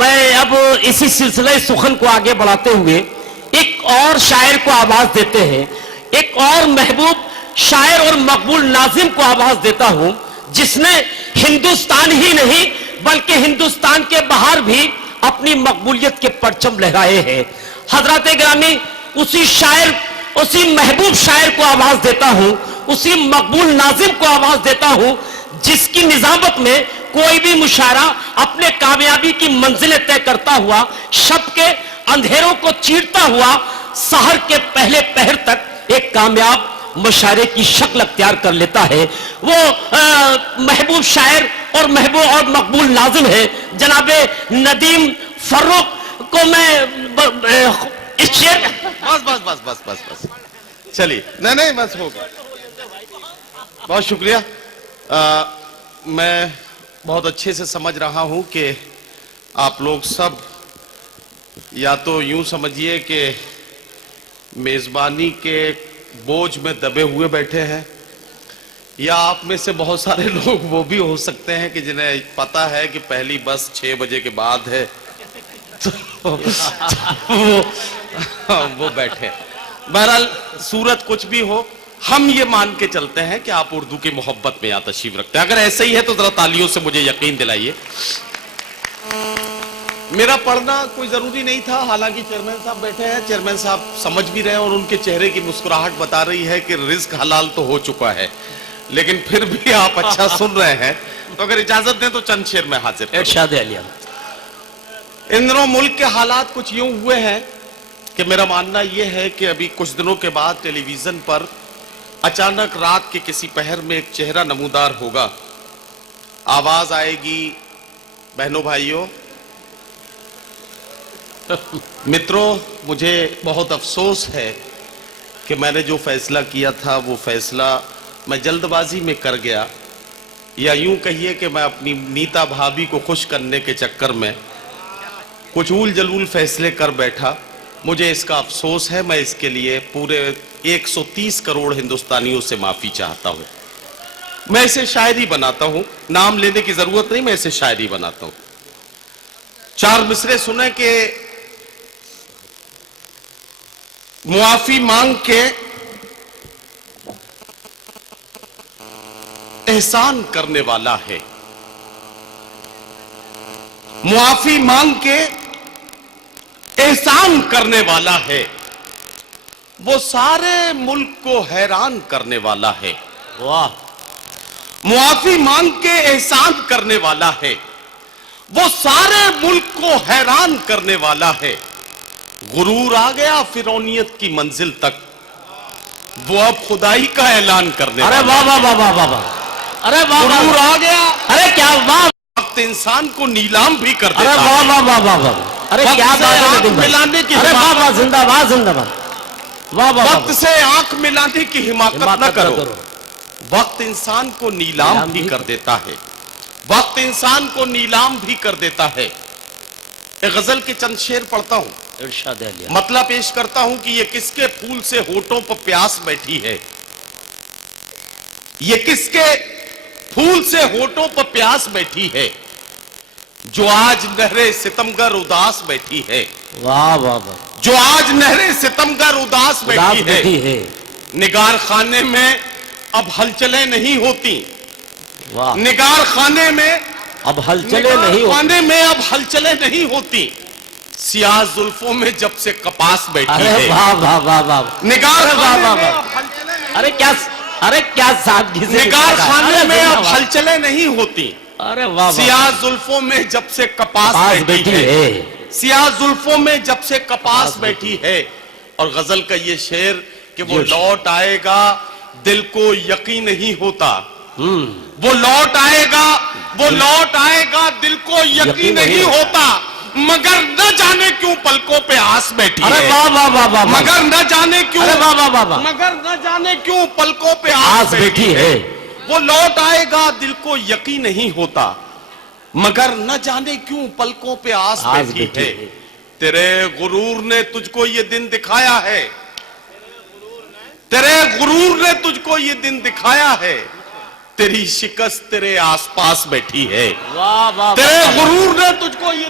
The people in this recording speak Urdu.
میں اب اسی سلسلے سخن کو آگے بڑھاتے ہوئے ایک اور شاعر کو آواز دیتے ہیں، ایک اور محبوب شاعر اور مقبول ناظم کو آواز دیتا ہوں، جس نے ہندوستان ہی نہیں بلکہ ہندوستان کے باہر بھی اپنی مقبولیت کے پرچم لہرائے ہیں۔ حضرات گرامی، اسی شاعر، اسی محبوب شاعر کو آواز دیتا ہوں، اسی مقبول ناظم کو آواز دیتا ہوں، جس کی نظامت میں کوئی بھی مشاعرہ اپنے کامیابی کی منزلیں طے کرتا ہوا، شب کے اندھیروں کو چیرتا ہوا، سحر کے پہلے پہر تک ایک کامیاب مشاعرے کی شکل اختیار کر لیتا ہے۔ وہ محبوب شاعر اور محبوب اور مقبول ناظم ہے جناب ندیم فروخ کو میں اس شعر بس چلیے، نہیں بس ہوگا۔ بہت شکریہ۔ میں بہت اچھے سے سمجھ رہا ہوں کہ آپ لوگ سب یا تو یوں سمجھیے کہ میزبانی کے بوجھ میں دبے ہوئے بیٹھے ہیں، یا آپ میں سے بہت سارے لوگ وہ بھی ہو سکتے ہیں کہ جنہیں پتا ہے کہ پہلی بس 6 بجے کے بعد ہے، تو وہ بیٹھے۔ بہرحال صورت کچھ بھی ہو، ہم یہ مان کے چلتے ہیں کہ آپ اردو کی محبت میں یہاں تشریف رکھتے ہیں۔ اگر ایسا ہی ہے تو ذرا تالیوں سے مجھے یقین دلائیے۔ میرا پڑھنا کوئی ضروری نہیں تھا، حالانکہ چیئرمین صاحب بیٹھے ہیں، چیئرمین صاحب سمجھ بھی رہے ہیں اور ان کے چہرے کی مسکراہٹ بتا رہی ہے کہ رزق حلال تو ہو چکا ہے، لیکن پھر بھی آپ اچھا سن رہے ہیں، تو اگر اجازت دیں تو چند شعر میں حاضر کروں۔ ارشاد عالیہ۔ ان دنوں ملک کے حالات کچھ یوں ہوئے ہیں کہ میرا ماننا یہ ہے کہ ابھی کچھ دنوں کے بعد ٹیلی ویژن پر اچانک رات کے کسی پہر میں ایک چہرہ نمودار ہوگا، آواز آئے گی، بہنوں بھائیوں، متروں، مجھے بہت افسوس ہے کہ میں نے جو فیصلہ کیا تھا وہ فیصلہ میں جلد بازی میں کر گیا، یا یوں کہیے کہ میں اپنی نیتا بھابھی کو خوش کرنے کے چکر میں کچھ اول جلول فیصلے کر بیٹھا۔ مجھے اس کا افسوس ہے، میں اس کے لیے پورے 130 کروڑ ہندوستانیوں سے معافی چاہتا ہوں۔ میں اسے شاعری بناتا ہوں، نام لینے کی ضرورت نہیں، میں اسے شاعری بناتا ہوں۔ 4 مصرے سنیں کہ معافی مانگ کے احسان کرنے والا ہے، معافی مانگ کے احسان کرنے والا ہے، وہ سارے ملک کو حیران کرنے والا ہے۔ واہ! معافی مانگ کے احسان کرنے والا ہے، وہ سارے ملک کو حیران کرنے والا ہے۔ غرور آ گیا فرعونیت کی منزل تک، وہ اب خدائی کا اعلان کرنے والا ہے۔ ارے واہ واہ واہ واہ واہ واہ! ارے واہ! غرور آ گیا، ارے کیا واہ! وقت انسان کو نیلام بھی کر ارے دیتا واہ ہے۔ واہ واہ واہ واہ! ارے کیا وقت سے بات ہے آنکھ ندیم بھائی! ملانے کی ارے واہ واہ! زندہ باد زندہ باد! واہ واہ! وقت سے آنکھ ملانے کی حماقت نہ کرو، وقت انسان کو نیلام بھی کر دیتا ہے، وقت انسان کو نیلام بھی کر دیتا ہے۔ ایک غزل کے چند شعر پڑھتا ہوں، ارشاد عالیہ۔ مطلب پیش کرتا ہوں کہ یہ کس کے پھول سے ہونٹوں پر پیاس بیٹھی ہے، یہ کس کے پھول سے ہونٹوں پر پیاس بیٹھی ہے، جو آج نہرے ستمگر اداس بیٹھی ہے، واہ واہ واہ! جو آج نہرے ستمگر اداس بیٹھی ہے۔ نگار خانے میں اب ہلچلیں نہیں ہوتی، واہ! نگار خانے میں اب ہلچلیں نہیں ہوتی، خانے میں اب ہلچلیں نہیں ہوتی، سیاہ زلفوں میں جب سے کپاس بیٹھی ارے ہے۔ واہ واہ واہ واہ! نگار ارے واہ خانے واہ میں واہ! اب ہلچلیں نہیں، ارے کیا سادگی سے نگار لکھا ہے! خانے ارے میں زندہ اب باد! ہلچلیں نہیں ہوتی، ارے واہ واہ! سیاہ زلفوں میں جب سے کپاس پاس بیٹھی ہے، سیاہ زلفوں میں جب سے کپاس بیٹھی ہے۔ اور غزل کا یہ شعر کہ وہ لوٹ آئے گا دل کو یقین نہیں ہوتا، وہ لوٹ آئے گا، وہ لوٹ آئے گا دل کو یقین نہیں ہوتا، مگر نہ جانے کیوں پلکوں پہ آس بیٹھی ارے ہے، واہ واہ واہ واہ! مگر نہ جانے کیوں، ارے واہ واہ واہ واہ! مگر نہ جانے کیوں پلکوں پہ آس بیٹھی ہے، وہ لوٹ آئے گا دل کو یقین نہیں ہوتا، مگر نہ جانے کیوں پلکوں پہ آس بیٹھی ہے۔ تیرے غرور نے تجھ کو یہ دن دکھایا ہے، تیرے غرور نے تجھ کو یہ دن دکھایا ہے، تیری شکست تیرے آس پاس بیٹھی ہے۔ واہ واہ! تیرے غرور نے تجھ کو یہ